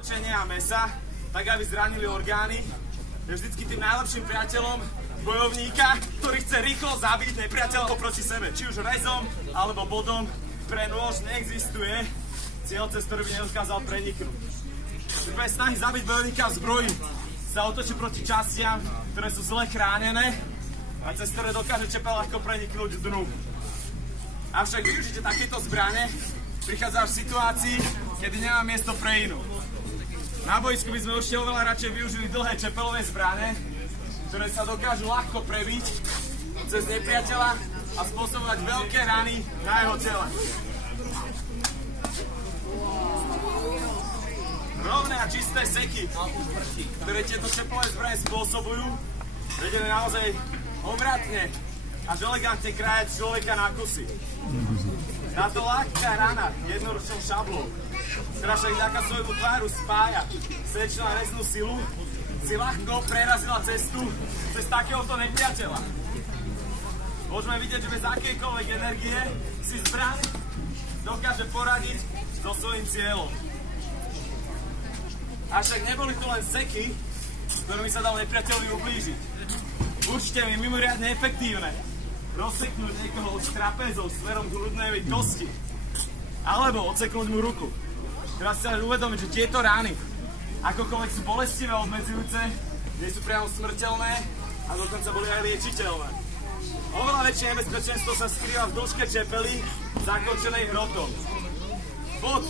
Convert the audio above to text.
oblečenia a mesa, tak aby zranili orgány, je vždycky tým najlepším priateľom bojovníka, ktorý chce rýchlo zabiť nepriateľa oproti sebe. Či už rezom, alebo bodom. Pre nôž neexistuje cieľ, cez ktorý by nedokázal preniknúť. Pri snahy zabiť bojovníka v zbroji sa otočí proti častiam, ktoré sú zle chránené a cez ktoré dokáže čepel ľahko preniknúť dnu. Avšak využite takéto zbrane prichádza v situácii, kedy nemá miesto pre inú. Na boisku by sme určite oveľa radšej využili dlhé čepelové zbrane, ktoré sa dokážu ľahko prebiť cez nepriateľa a spôsobovať veľké rany na jeho tele. Rovné a čisté seky, ktoré tieto čepelové zbrane spôsobujú, vedia naozaj obratne až elegantne krájať človeka na kusy. Táto ľahká rana jednoručnou šablou, ktorá však vďaka svojmu tváru spája srdečnú a reznú silu, si ľahko prerazila cestu cez takéhoto nepriateľa. Môžeme vidieť, že bez akejkoľvek energie si zbraň dokáže poradiť so svojím cieľom. Avšak neboli to len seky, ktorými sa dal nepriateľovi ublížiť. Určite je mimoriadne efektívne rozseknúť niekoho od trapézov smerom k hrudnej kosti alebo odseknúť mu ruku. Teraz si ale uvedomiť, že tieto rány, akokoľvek sú bolestivé a obmedzujúce, nie sú priamo smrteľné a dokonca boli aj liečiteľné. Oveľa väčšie nebezpečenstvo sa skrýva v dĺžke čepely zakončenej hrotom. Bod